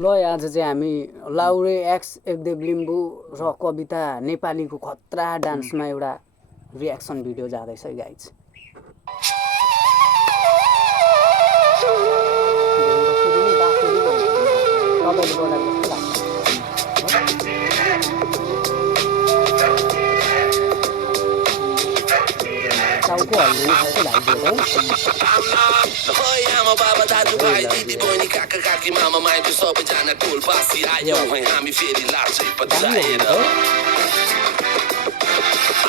ल आज चाहिँ हामी लाउरे एक्स एकदेव लिम्बू र कविता नेपालीको खतरा डान्समा एउटा रियाक्सन भिडियो जाँदैछ गाइज। टाउको हल्लिने खालको भाइब्रेट आमा बाबा दाजुभाइ दिदी बहिनी काका काकी मामा माइती सबैजना टोल पासी आयो हामी फेरि लाचै पछाएर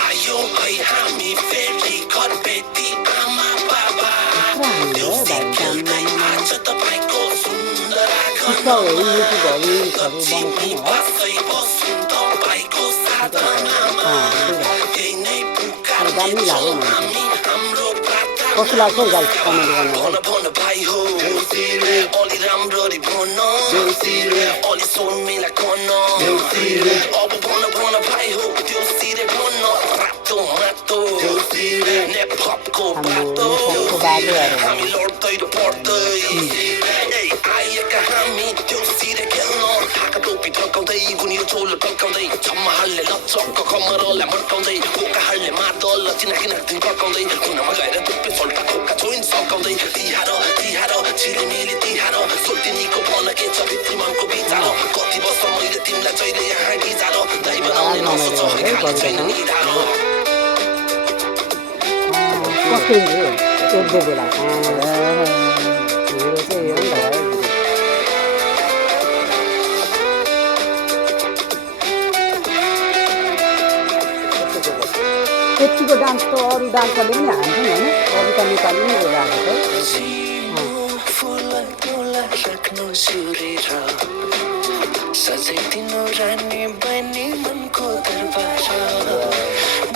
आयो है हामी फेरि घरबेटी आमा बाबा देउसी खेल्दै आज तपाईको सुन्दर तिमी बसै बस्नु तपाईको साधनामा यही नै पुकार हामी हाम्रो कस्तो लाग्छ गाइस कमेन्ट गर्नु भन भाइ हो अलि राम्ररी भन अलि सोनमेला कन अब भन भाइ हो देउसी रे भन रातो माटो नेपको बाटो हामी लड्दै र पढ्दै आएका हामी देउसी रे खेल्न ढाका टोपी ठकाउँदै गुनियो चोलो टकाउँदै छम्माहरूले लचक्क कमरलाई मर्काउँदै बोकाहरूले मादल चिनाकिना पकाउँदै कुनामा गएर टुप्पी सोल्टा खोका छोइन सकाउँदै तिहार छिलिमिली तिहार सोल्टिनीको भन के छ भित्रीमाको बिचार कति वर्ष मैले तिमीलाई जहिले यहाँ गिजार दाइ बनाउने नसोच छैन निधारो कस्तो एक दो बेला मेरो चाहिँ हो नि त यतिको डान्स त अरू डान्सरले पनि हान्छ नि होइन कविता नेपाली नै गएको सजाइदिनु रानी बनी मनको दरबार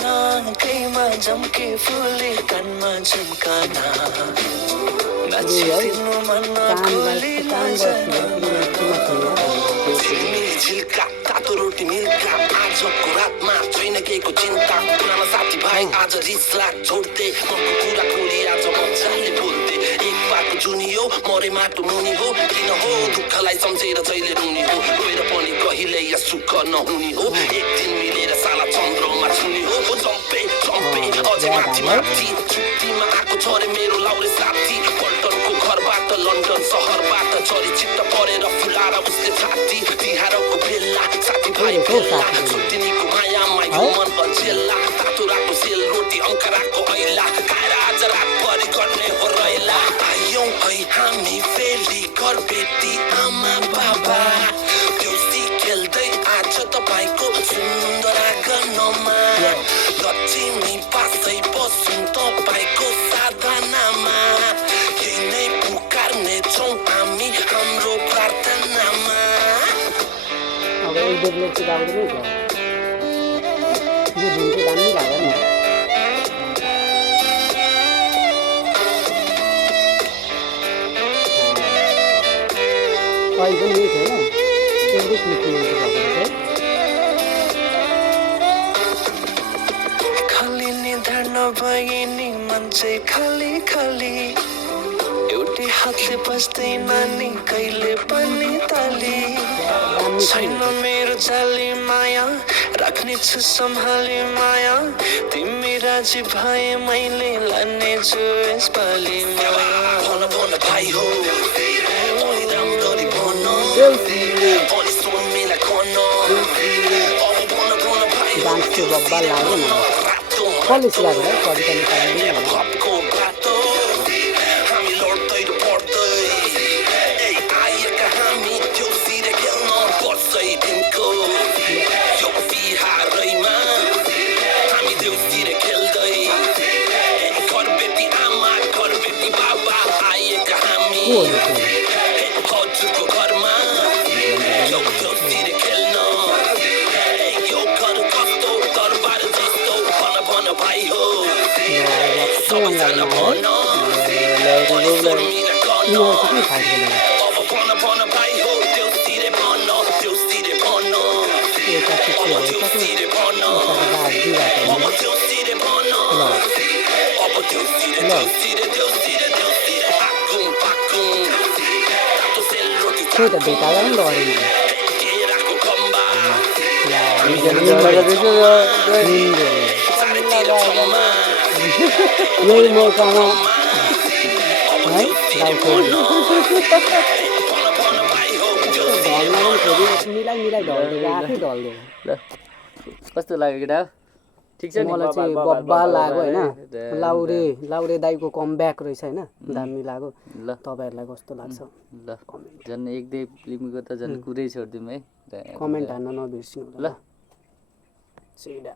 नाकैमा जम्के फुले कानमा झम्काना नाचिदिनु मन खोली झिल्का तातो रोटी मिल्का आजको रातमा छैन केको चिन्ता पुरानो साथीभाइ आज रिसलाग छोड्दै मनको कुरा खोली आज मजाले बोल्दै एक बाटो जुनियो मरे माटो मुनि हो किन हो दुःखलाई सम्झेर जहिले रुनी हो गएर पनि कहिले या सुख नहुने हो एक दिन मिलेर साला चन्द्रमा छुने हो जम्पे अझै माथि छुट्टीमा आएको छ रे मेरो लाउरे साथी पल्टनको घरबाट लन्डन सहरबाट चरी चित्त परेर फुलाएर उसले छाती तिहारको बेला साथीभाइ भेला छुट्टिनीको मायामा यो मन अझेला तातो रातो सेल रोटी अङ्कराको ऐला खाएर आज रातभरि गर्ने हो रैला आयौँ है हामी फेरि घरबेटी आमा बाबा देउसी खेल्दै आज तपाईँको सुन्दर आँगनमा लक्ष्मी पासै बस्छौँ तपाईँको साधनामा यही नै पुकार्ने छौँ हामी हाम्रो प्रार्थनामा। अब एक बेग्लै चिकाउँदै छ यो दिन चाहिँ दामी लाग्यो नि कहीँ पनि यही थियो एउटै क्लिप भएको खाली निधार नभइनी मन चाहिँ खाली खाली एउटै हातले बस्दैन नि कहिले पनि ताली छैन मेरो जाली माया राख्ने छु सम्हाली माया तिमी राजी भए मैले लाने छु यसपालि भन भाइ हो अलि राम्ररी भन अलि सोनमेला कन अब भन भाइ हो डान्सको बब्बल लाग्यो नि कसले सिकाएको है कविता नेपाली भपको बाटो हामी लड्दै र पढ्दै आएका हामी देउसी रे खेल्न वर्षै दिनको यो बिहारैमा हामी देउसी रे खेल्दै घरबेटी आमा घरबेटी बाबा आएका हामी हजुरको घरमा यो देउसी रे खेल्न यो घर कस्तो दरबार जस्तो भन भाइ हो सबैजना भन अब भन भाइ हो देउसी रे भन देउसी रे भन अब देउसी रे भन अब देउसी रे भन अब देउसी रे आकुम पाकुम तातो सेल रोटी त्यही त भेटाएर पनि डरेन केराको खम्बा चारैतिर फम्मा यही मौकामा है भन भन भाइ हो त्यो ढल्न पनि फेरि मिलाइ मिलाइ ढल्दिएको आफै ढल्दिएको ल कस्तो लाग्यो केटा ठिक छ नि मलाई चाहिँ बब्बा लाग्यो होइन लाउरे दाईको कमब्याक रहेछ होइन दामी लाग्यो ल तपाईँहरूलाई कस्तो लाग्छ ल झन् एक दुई फिल्मको त झन् कुरै छोडिदिउँ है कमेन्ट हान्न नबिर्सिनु ल सिधा